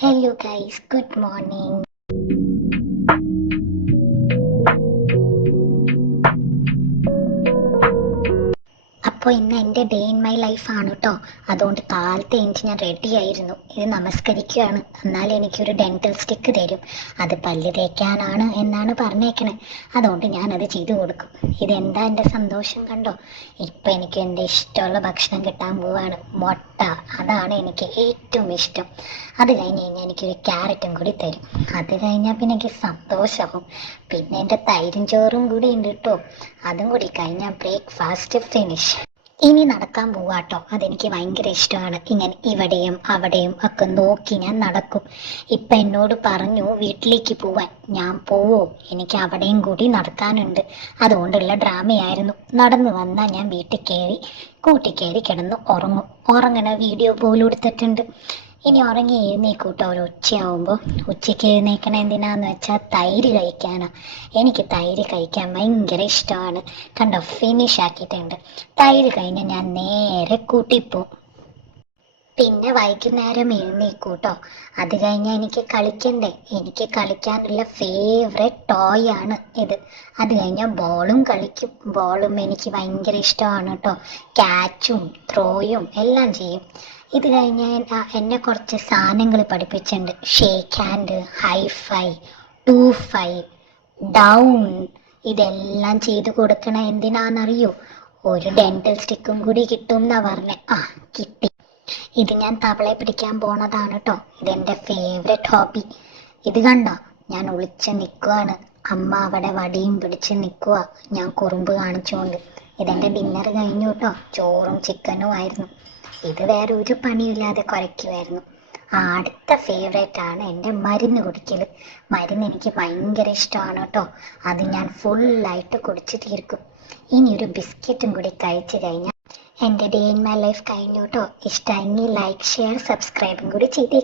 Hello guys, good morning. അപ്പോൾ ഇന്ന് എൻ്റെ ഡേ ഇൻ മൈ ലൈഫാണ് കേട്ടോ. അതുകൊണ്ട് കാലത്ത് എനിക്ക് ഞാൻ റെഡി ആയിരുന്നു. ഇത് നമസ്കരിക്കുകയാണ്. എന്നാൽ എനിക്കൊരു ഡെൻറ്റൽ സ്റ്റിക്ക് തരും. അത് പല്ല് തേക്കാനാണ് എന്നാണ് പറഞ്ഞേക്കണേ. അതുകൊണ്ട് ഞാനത് ചെയ്തു കൊടുക്കും. ഇതെന്താ എൻ്റെ സന്തോഷം കണ്ടോ. ഇപ്പം എനിക്ക് എൻ്റെ ഇഷ്ടമുള്ള ഭക്ഷണം കിട്ടാൻ പോവാണ്. മുട്ട, അതാണ് എനിക്ക് ഏറ്റവും ഇഷ്ടം. അത് കഴിഞ്ഞ് കഴിഞ്ഞാൽ എനിക്കൊരു ക്യാരറ്റും കൂടി തരും. അത് കഴിഞ്ഞാൽ പിന്നെ എനിക്ക് സന്തോഷമാവും. പിന്നെ എൻ്റെ തൈരും ചോറും കൂടി ഉണ്ട് കേട്ടോ. അതും കൂടി കഴിഞ്ഞാൽ ബ്രേക്ക്ഫാസ്റ്റ് ഫിനിഷ്. ഇനി നടക്കാൻ പോവാട്ടോ. അതെനിക്ക് ഭയങ്കര ഇഷ്ടമാണ്. ഇങ്ങനെ ഇവിടെയും അവിടെയും ഒക്കെ നോക്കി ഞാൻ നടക്കും. ഇപ്പം എന്നോട് പറഞ്ഞു വീട്ടിലേക്ക് പോവാൻ. ഞാൻ പോവോ? എനിക്ക് അവിടെയും കൂടി നടക്കാനുണ്ട്. അതുകൊണ്ടുള്ള ഡ്രാമയായിരുന്നു. നടന്നു വന്നാൽ ഞാൻ വീട്ടിൽ കയറി കൂട്ടിക്കയറി കിടന്ന് ഉറങ്ങും. ഉറങ്ങണ വീഡിയോ പോലും എടുത്തിട്ടുണ്ട്. ഇനി ഉറങ്ങി എഴുന്നേക്കൂട്ടോ ഒരു ഉച്ചയാവുമ്പോൾ. ഉച്ചയ്ക്ക് എഴുന്നേക്കണ എന്തിനാന്ന് വെച്ചാൽ തൈര് കഴിക്കാനാണ്. എനിക്ക് തൈര് കഴിക്കാൻ ഭയങ്കര ഇഷ്ടമാണ്. കണ്ടോ, ഫിനിഷ് ആക്കിയിട്ടുണ്ട്. തൈര് കഴിഞ്ഞാൽ ഞാൻ നേരെ കൂട്ടിപ്പോവും. പിന്നെ വൈകുന്നേരം എഴുന്നേക്കൂട്ടോ. അത് കഴിഞ്ഞാൽ എനിക്ക് കളിക്കണ്ടേ. എനിക്ക് കളിക്കാനുള്ള ഫേവറേറ്റ് ടോയ് ആണ് ഇത്. അത് കഴിഞ്ഞാൽ ബോളും കളിക്കും. ബോളും എനിക്ക് ഭയങ്കര ഇഷ്ടമാണ് കേട്ടോ. ക്യാച്ചും ത്രോയും എല്ലാം ചെയ്യും. ഇത് കഴിഞ്ഞാൽ എന്നെ കുറച്ച് സാധനങ്ങൾ പഠിപ്പിച്ചിട്ടുണ്ട്. Shake hand, high phi, 2-5, down. ഇതെല്ലാം ചെയ്ത് കൊടുക്കണ എന്തിനാണെന്നറിയോ? ഒരു ഡെന്റൽ സ്റ്റിക്കും കൂടി കിട്ടും എന്നാ പറഞ്ഞേ. കിട്ടി. ഇത് ഞാൻ തവളെ പിടിക്കാൻ പോണതാണ് കേട്ടോ. ഇതെൻ്റെ ഫേവറേറ്റ് ഹോബി. ഇത് കണ്ടോ, ഞാൻ ഒളിച്ച് നിൽക്കുവാണ്. അമ്മ അവിടെ വടിയും പിടിച്ച് നിൽക്കുക, ഞാൻ കുറുമ്പ് കാണിച്ചുകൊണ്ട്. ഇതെൻ്റെ ഡിന്നർ കഴിഞ്ഞു കേട്ടോ. ചോറും ചിക്കനും ആയിരുന്നു. ഇത് വേറെ ഒരു പണിയില്ലാതെ കുരയ്ക്കുമായിരുന്നു. അടുത്ത ഫേവറേറ്റ് ആണ് എൻ്റെ മരുന്ന് കുടിക്കൽ. മരുന്ന് എനിക്ക് ഭയങ്കര ഇഷ്ടമാണ് കേട്ടോ. അത് ഞാൻ ഫുള്ളായിട്ട് കുടിച്ച് തീർക്കും. ഇനി ഒരു ബിസ്ക്കറ്റും കൂടി കഴിച്ചു കഴിഞ്ഞാൽ എൻ്റെ ഡേ ഇൻ മൈ ലൈഫ് കഴിഞ്ഞു കേട്ടോ. ഇഷ്ടമെങ്കിൽ ലൈക്ക്, ഷെയർ, സബ്സ്ക്രൈബും കൂടി ചെയ്തേ.